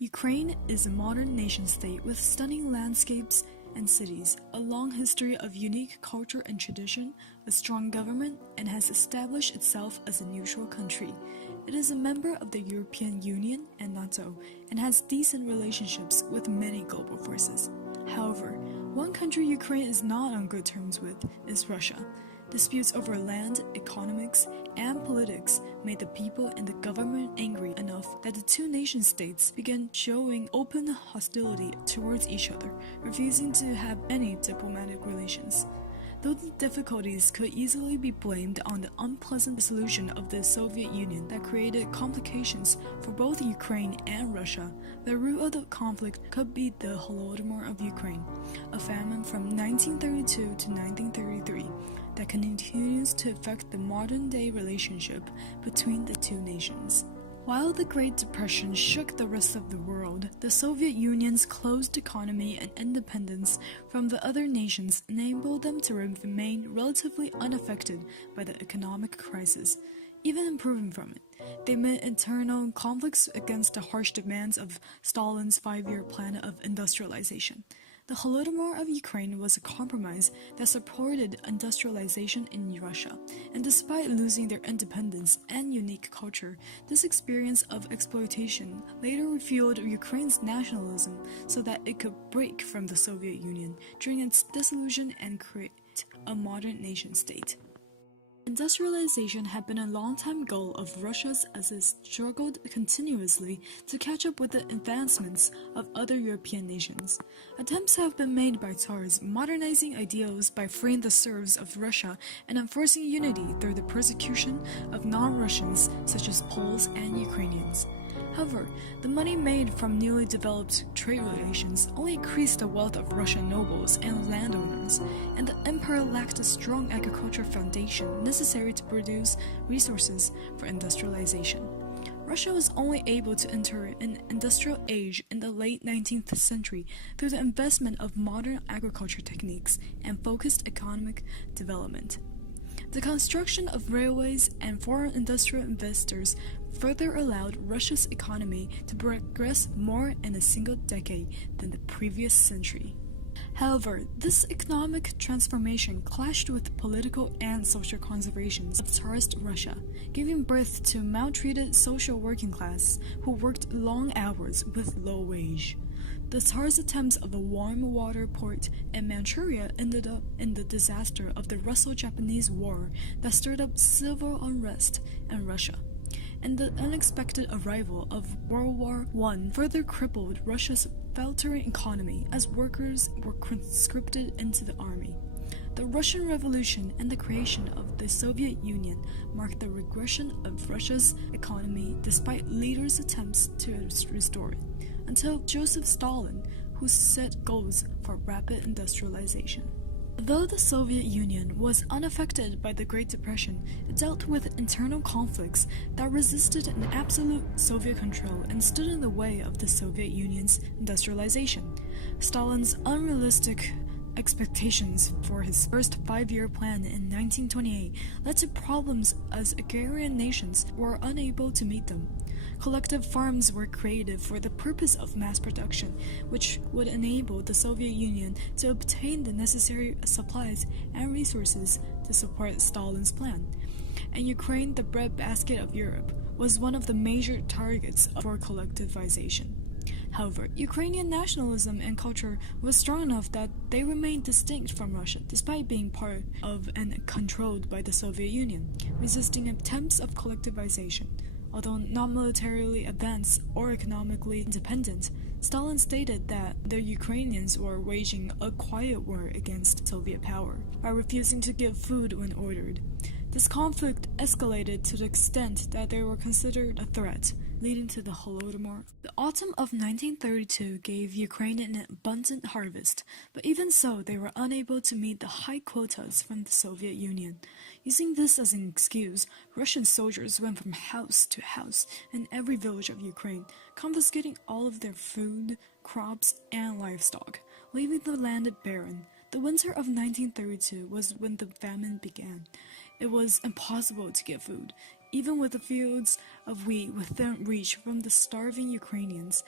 Ukraine is a modern nation-state with stunning landscapes and cities, a long history of unique culture and tradition, a strong government, and has established itself as a neutral country. It is a member of the European Union and NATO, and has decent relationships with many global forces. However, one country Ukraine is not on good terms with is Russia. Disputes over land, economics, and politics made the people and the government angry enough that the two nation-states began showing open hostility towards each other, refusing to have any diplomatic relations. Though the difficulties could easily be blamed on the unpleasant dissolution of the Soviet Union that created complications for both Ukraine and Russia, the root of the conflict could be the Holodomor of Ukraine, a famine from 1932 to 1933 that continues to affect the modern-day relationship between the two nations. While the Great Depression shook the rest of the world, the Soviet Union's closed economy and independence from the other nations enabled them to remain relatively unaffected by the economic crisis, even improving from it. They met internal conflicts against the harsh demands of Stalin's five-year plan of industrialization. The Holodomor of Ukraine was a compromise that supported industrialization in Russia, and despite losing their independence and unique culture, this experience of exploitation later refueled Ukraine's nationalism so that it could break from the Soviet Union during its dissolution and create a modern nation-state. Industrialization had been a long-time goal of Russia's as it struggled continuously to catch up with the advancements of other European nations. Attempts have been made by Tsars modernizing ideals by freeing the serfs of Russia and enforcing unity through the persecution of non-Russians such as Poles and Ukrainians. However, the money made from newly developed trade relations only increased the wealth of Russian nobles and landowners, and the empire lacked a strong agricultural foundation necessary to produce resources for industrialization. Russia was only able to enter an industrial age in the late 19th century through the investment of modern agriculture techniques and focused economic development. The construction of railways and foreign industrial investors further allowed Russia's economy to progress more in a single decade than the previous century. However, this economic transformation clashed with political and social conservations of Tsarist Russia, giving birth to maltreated social working class who worked long hours with low wage. The Tsar's attempts of a warm water port in Manchuria ended up in the disaster of the Russo-Japanese War that stirred up civil unrest in Russia, and the unexpected arrival of World War I further crippled Russia's faltering economy as workers were conscripted into the army. The Russian Revolution and the creation of the Soviet Union marked the regression of Russia's economy despite leaders' attempts to restore it, until Joseph Stalin, who set goals for rapid industrialization. Though the Soviet Union was unaffected by the Great Depression, it dealt with internal conflicts that resisted an absolute Soviet control and stood in the way of the Soviet Union's industrialization. Stalin's unrealistic expectations for his first five-year plan in 1928 led to problems as agrarian nations were unable to meet them. Collective farms were created for the purpose of mass production, which would enable the Soviet Union to obtain the necessary supplies and resources to support Stalin's plan. And Ukraine, the breadbasket of Europe, was one of the major targets for collectivization. However, Ukrainian nationalism and culture was strong enough that they remained distinct from Russia despite being part of and controlled by the Soviet Union, resisting attempts of collectivization. Although not militarily advanced or economically independent, Stalin stated that the Ukrainians were waging a quiet war against Soviet power by refusing to give food when ordered. This conflict escalated to the extent that they were considered a threat, leading to the Holodomor. The autumn of 1932 gave Ukraine an abundant harvest, but even so they were unable to meet the high quotas from the Soviet Union. Using this as an excuse, Russian soldiers went from house to house in every village of Ukraine, confiscating all of their food, crops, and livestock, leaving the land barren. The winter of 1932 was when the famine began. It was impossible to get food, even with the fields of wheat within reach from the starving Ukrainians.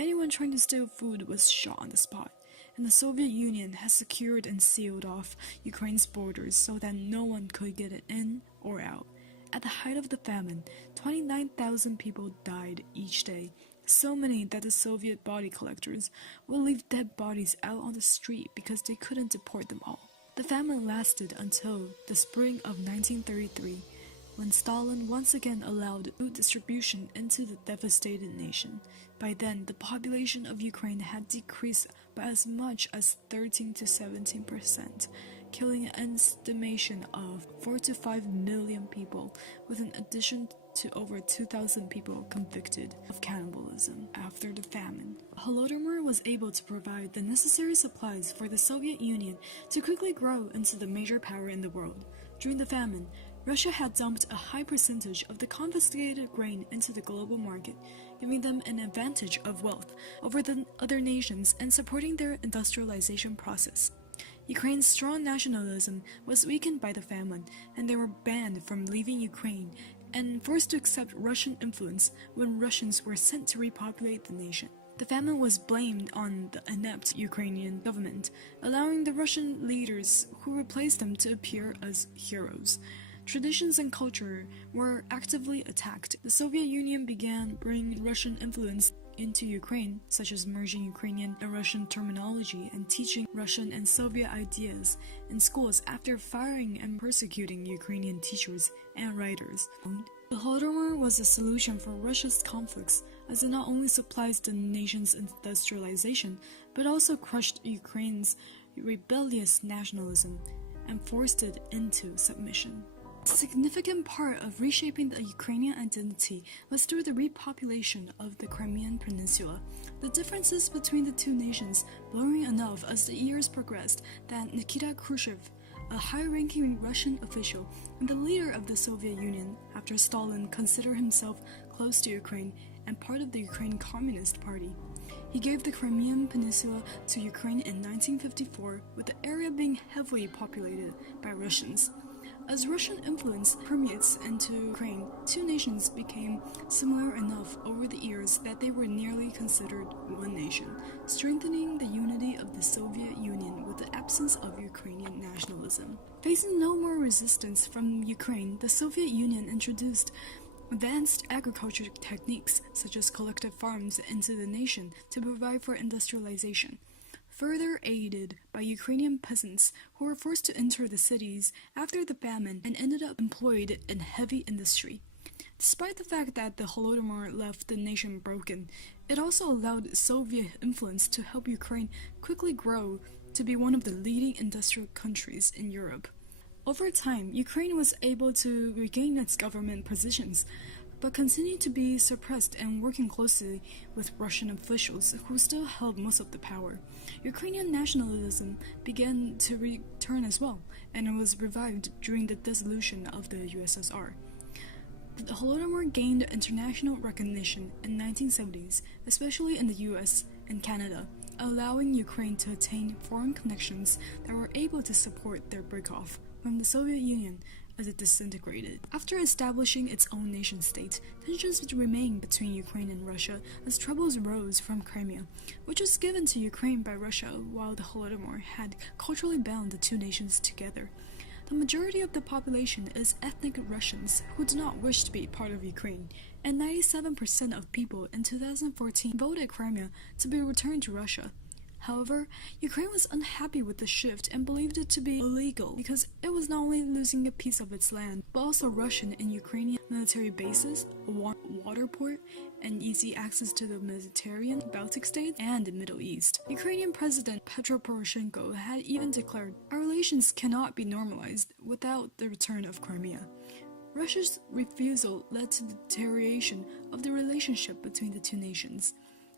Anyone trying to steal food was shot on the spot, and the Soviet Union has secured and sealed off Ukraine's borders so that no one could get it in or out. At the height of the famine, 29,000 people died each day, so many that the Soviet body collectors would leave dead bodies out on the street because they couldn't deport them all. The famine lasted until the spring of 1933, when Stalin once again allowed food distribution into the devastated nation. By then, the population of Ukraine had decreased by as much as 13 to 17%, killing an estimation of 4 to 5 million people, with an addition to over 2,000 people convicted of cannibalism after the famine. Holodomor was able to provide the necessary supplies for the Soviet Union to quickly grow into the major power in the world. During the famine, Russia had dumped a high percentage of the confiscated grain into the global market, giving them an advantage of wealth over the other nations and supporting their industrialization process. Ukraine's strong nationalism was weakened by the famine, and they were banned from leaving Ukraine and forced to accept Russian influence when Russians were sent to repopulate the nation. The famine was blamed on the inept Ukrainian government, allowing the Russian leaders who replaced them to appear as heroes. Traditions and culture were actively attacked. The Soviet Union began bringing Russian influence into Ukraine, such as merging Ukrainian and Russian terminology and teaching Russian and Soviet ideas in schools after firing and persecuting Ukrainian teachers and writers. The Holodomor was a solution for Russia's conflicts, as it not only supplies the nation's industrialization, but also crushed Ukraine's rebellious nationalism and forced it into submission. A significant part of reshaping the Ukrainian identity was through the repopulation of the Crimean Peninsula. The differences between the two nations blurring enough as the years progressed that Nikita Khrushchev, a high-ranking Russian official and the leader of the Soviet Union after Stalin, considered himself close to Ukraine and part of the Ukraine Communist Party. He gave the Crimean Peninsula to Ukraine in 1954, with the area being heavily populated by Russians. As Russian influence permeates into Ukraine, two nations became similar enough over the years that they were nearly considered one nation, strengthening the unity of the Soviet Union with the absence of Ukrainian nationalism. Facing no more resistance from Ukraine, the Soviet Union introduced advanced agriculture techniques such as collective farms into the nation to provide for industrialization, further aided by Ukrainian peasants who were forced to enter the cities after the famine and ended up employed in heavy industry. Despite the fact that the Holodomor left the nation broken, it also allowed Soviet influence to help Ukraine quickly grow to be one of the leading industrial countries in Europe. Over time, Ukraine was able to regain its government positions, but continued to be suppressed and working closely with Russian officials who still held most of the power. Ukrainian nationalism began to return as well, and it was revived during the dissolution of the USSR. The Holodomor gained international recognition in the 1970s, especially in the US and Canada, allowing Ukraine to attain foreign connections that were able to support their breakoff from the Soviet Union as it disintegrated. After establishing its own nation-state, tensions would remain between Ukraine and Russia as troubles arose from Crimea, which was given to Ukraine by Russia while the Holodomor had culturally bound the two nations together. The majority of the population is ethnic Russians who do not wish to be part of Ukraine, and 97% of people in 2014 voted Crimea to be returned to Russia. However, Ukraine was unhappy with the shift and believed it to be illegal because it was not only losing a piece of its land, but also Russian and Ukrainian military bases, a water port, and easy access to the Mediterranean, Baltic states, and the Middle East. Ukrainian President Petro Poroshenko had even declared, "Our relations cannot be normalized without the return of Crimea." Russia's refusal led to the deterioration of the relationship between the two nations.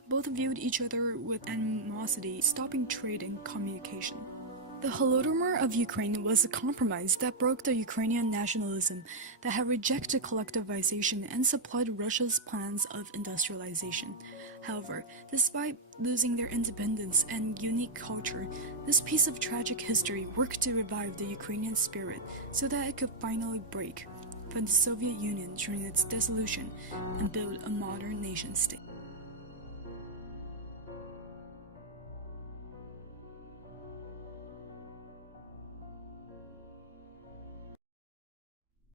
Both viewed each other with animosity, stopping trade and communication. The Holodomor of Ukraine was a compromise that broke the Ukrainian nationalism that had rejected collectivization and supplied Russia's plans of industrialization. However, despite losing their independence and unique culture, this piece of tragic history worked to revive the Ukrainian spirit so that it could finally break from the Soviet Union during its dissolution and build a modern nation-state.